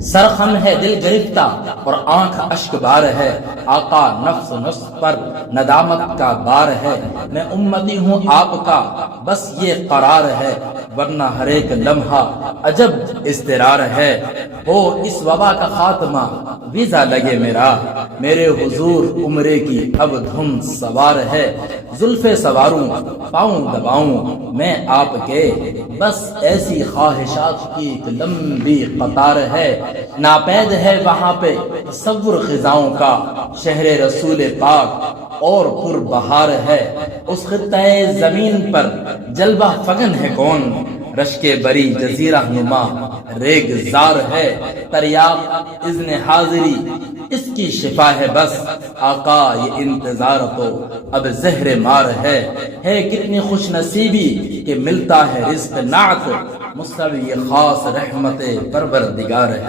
سرخم ہے دل گرفتہ اور آنکھ اشک بار ہے، آقا نفس نفس پر ندامت کا بار ہے۔ میں امتی ہوں آپ کا بس یہ قرار ہے، ورنہ ہر ایک لمحہ عجب اضطرار ہے۔ ہو اس وبا کا خاتمہ ویزا لگے میرا، میرے حضور عمرے کی اب دھم سوار ہے۔ زلف سواروں پاؤں دباؤں میں آپ کے، بس ایسی خواہشات کی ایک لمبی قطار ہے۔ ناپید ہے وہاں پہ تصور خزاؤں کا، شہر رسول پاک اور پر بہار ہے۔ اس خطۂ زمین پر جلوہ فگن ہے کون، رشک بری جزیرہ نما ریگزار ہے۔ تریاق اذن حاضری اس کی شفا ہے بس، آقا یہ انتظار تو اب زہر مار ہے۔ کتنی خوش نصیبی کہ ملتا ہے رزق نعت، مستوی خاص رحمت پروردگار ہے۔